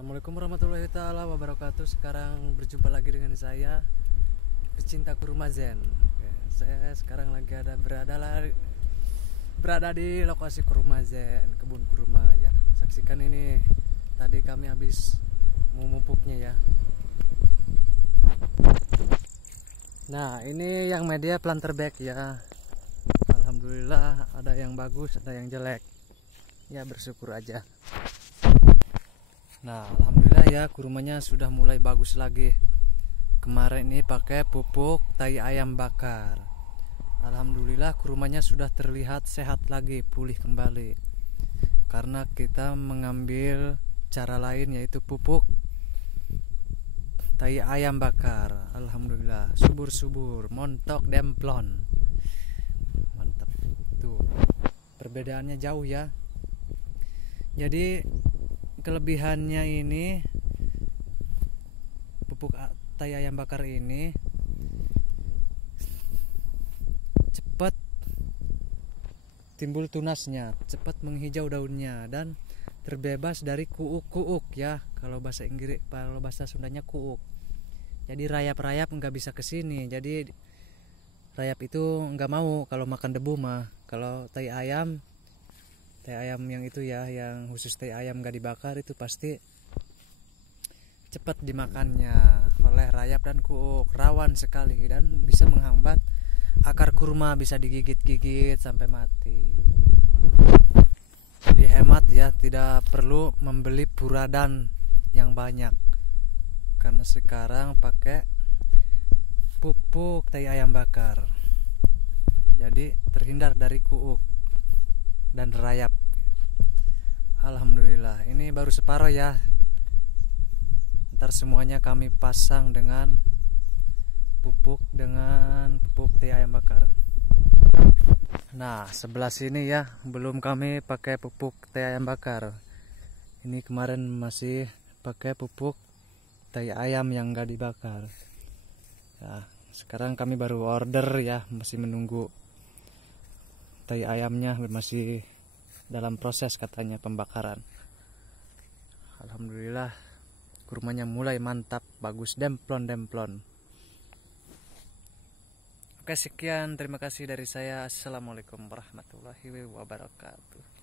Assalamualaikum warahmatullahi taala wabarakatuh. Sekarang berjumpa lagi dengan saya, pecinta kurma zen. Saya sekarang lagi berada di lokasi kurma zen, kebun kurma ya. Saksikan ini. Tadi kami habis memupuknya ya. Nah, ini yang media planter bag ya. Alhamdulillah ada yang bagus, ada yang jelek. Ya bersyukur aja. Nah, alhamdulillah ya, kurmanya sudah mulai bagus lagi. Kemarin ini pakai pupuk tai ayam bakar. Alhamdulillah kurmanya sudah terlihat sehat lagi, pulih kembali. Karena kita mengambil cara lain, yaitu pupuk tai ayam bakar. Alhamdulillah, subur-subur, montok demplon. Mantap. Tuh. Perbedaannya jauh ya. Jadi kelebihannya ini, pupuk tai ayam bakar ini cepat timbul tunasnya, cepat menghijau daunnya, dan terbebas dari kuuk-kuuk ya. Kalau bahasa Inggris, kalau bahasa Sundanya kuuk. Jadi rayap-rayap nggak bisa kesini. Jadi rayap itu nggak mau kalau makan debu mah. Kalau tai ayam yang itu ya, yang khusus tai ayam gak dibakar, itu pasti cepat dimakannya oleh rayap dan kuuk, rawan sekali dan bisa menghambat akar kurma, bisa digigit-gigit sampai mati. Jadi hemat ya, tidak perlu membeli puradan yang banyak karena sekarang pakai pupuk tai ayam bakar, jadi terhindar dari kuuk dan rayap. Alhamdulillah, ini baru separuh ya. Ntar semuanya kami pasang dengan pupuk tai ayam bakar. Nah, sebelah sini ya, belum kami pakai pupuk tai ayam bakar. Ini kemarin masih pakai pupuk tai ayam yang gak dibakar. Nah, sekarang kami baru order ya, masih menunggu tai ayamnya, masih dalam proses katanya pembakaran. Alhamdulillah kurmanya mulai mantap, bagus, demplon. Oke, sekian, terima kasih dari saya. Assalamualaikum warahmatullahi wabarakatuh.